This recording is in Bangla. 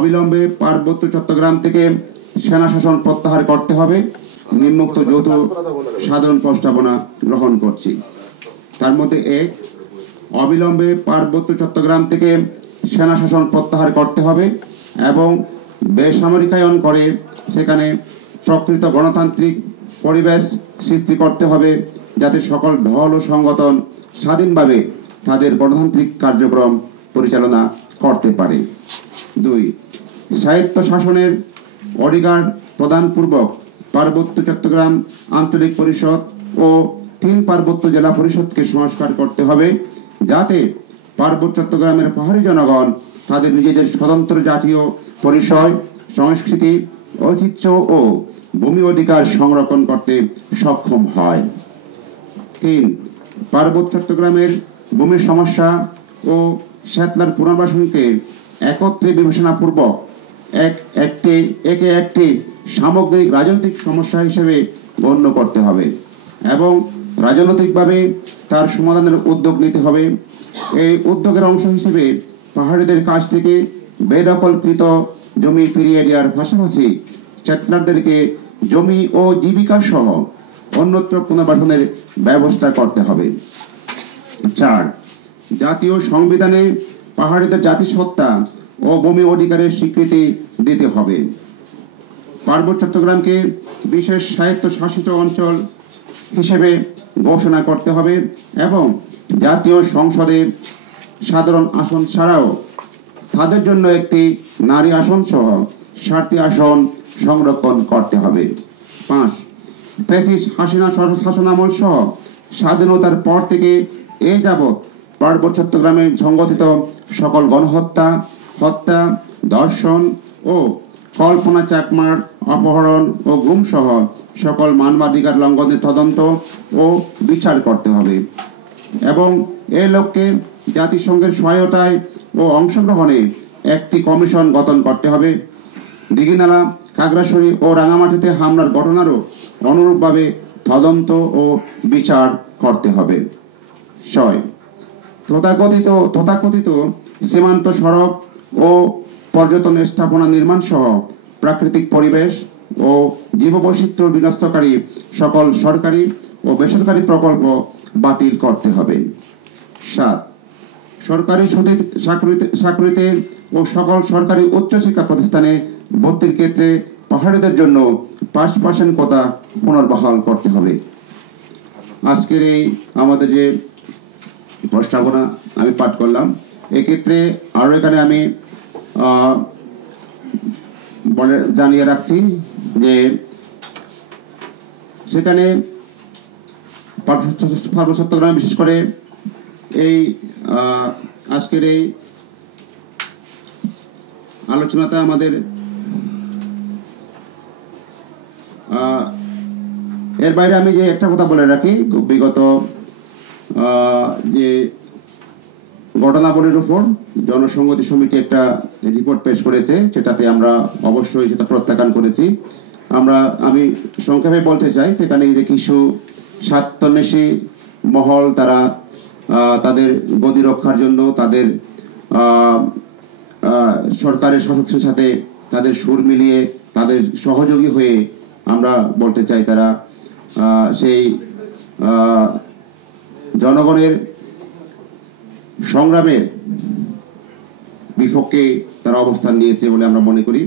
অবিলম্বে পার্বত্য চট্টগ্রাম থেকে সেনা শাসন প্রত্যাহার করতে হবে। নিম্নোক্ত যৌথ সাধারণ প্রস্তাবনা গ্রহণ করছি। তার মধ্যে এক, অবিলম্বে পার্বত্য চট্টগ্রাম থেকে সেনা শাসন প্রত্যাহার করতে হবে এবং বেসামরিকায়ন করে সেখানে প্রকৃত গণতান্ত্রিক পরিবেশ সৃষ্টি করতে হবে, যাতে সকল দল ও সংগঠন স্বাধীনভাবে তাদের গণতান্ত্রিক কার্যক্রম পরিচালনা করতে পারে। 2, স্বায়ত্ত শাসনের অধিকার প্রদানপূর্বক পার্বত্য চট্টগ্রাম আঞ্চলিক পরিষদ ও 3 পার্বত্য জেলা পরিষদকে সংস্কার করতে হবে, যাতে পার্বত্য চট্টগ্রামের পাহাড়ি জনগণ তাদের নিজেদের স্বতন্ত্র জাতীয় পরিচয়, সংস্কৃতি, ঐতিহ্য ও ভূমি অধিকার সংরক্ষণ করতে সক্ষম হয়। 3, পার্বত্য চট্টগ্রামের ভূমি সমস্যা ও সেটলার পুনর্বাসনকে একত্রে বিবেচনাপূর্বক একে একটি সামগ্রিক রাজনৈতিক সমস্যা হিসেবে গণ্য করতে হবে এবং রাজনৈতিকভাবে তার সমাধানের উদ্যোগ নিতে হবে। এই উদ্যোগের অংশ হিসেবে পাহাড়িদের কাছ থেকে বেদখলকৃত জমি ফিরিয়ে দেওয়ার পাশাপাশি সেটলারদেরকে জমি ও জীবিকা সহ অন্যত্র পুনর্বাসনের ব্যবস্থা করতে হবে। 4, জাতীয় সংবিধানে পাহাড়িদের জাতিসত্তা ও ভূমি অধিকারের স্বীকৃতি দিতে হবে। পার্বত্য চট্টগ্রামকে বিশেষ স্বায়ত্তশাসিত অঞ্চল হিসেবে ঘোষণা করতে হবে এবং জাতীয় সংসদে সাধারণ আসন ছাড়াও তাদের জন্য একটি নারী আসন সহ 7টি আসন সংরক্ষণ করতে হবে। 5, ফ্যাসিস্ট হাসিনা শাসনামল সহ স্বাধীনতার পর থেকে এ যাবৎ পার্বত্য চট্টগ্রামে সংঘটিত সকল গণহত্যা, হত্যা, ধর্ষণ ও কল্পনা চাকমার অপহরণ ও গুম সহ সকল মানবাধিকার লঙ্ঘনের তদন্ত ও বিচার করতে হবে এবং এ লক্ষ্যে জাতিসংঘের সহায়তায় ও অংশগ্রহণে একটি কমিশন গঠন করতে হবে। দিঘিনালা, খাগড়াছড়ি ও রাঙামাটিতে হামলার ঘটনারও অনুরূপভাবে তদন্ত ও বিচার করতে হবে। 6, তথাকথিত সীমান্ত সড়ক ও পর্যটন স্থাপনা নির্মাণ সহ প্রাকৃতিক পরিবেশ ও জীববৈচিত্র্য বিনষ্টকারী সকল সরকারি ও বেসরকারি প্রকল্প বাতিল করতে হবে। 7, সরকারি চাকরিতে ও সকল সরকারি উচ্চশিক্ষা প্রতিষ্ঠানে ভর্তির ক্ষেত্রে পাহাড়িদের জন্য 5% কোটা পুনর্বহাল করতে হবে। আজকের এই আমাদের যে প্রস্তাবনা আমি পাঠ করলাম, এক্ষেত্রে আরো এখানে আমি জানিয়ে রাখছি যে সেখানে পার্বত্য চট্টগ্রামে বিশেষ করে এই আজকের এই আলোচনাতে আমাদের এর বাইরে আমি যে একটা কথা বলে রাখি, বিগত যে ঘটনাবলীর উপর জনসংহতি সমিতি একটা রিপোর্ট পেশ করেছে, সেটাতে আমরা অবশ্যই সেটা প্রত্যাখ্যান করেছি। আমি সংক্ষেপে বলতে চাই, সেখানে যে কিছু স্বার্থান্বেষী মহল তারা তাদের গদি রক্ষার জন্য তাদের সরকারের শাসকদের সাথে তাদের সুর মিলিয়ে তাদের সহযোগী হয়ে আমরা বলতে চাই তারা সেই জনগণের সংগ্রামের বিপক্ষে তারা অবস্থান নিয়েছে বলে আমরা মনে করি।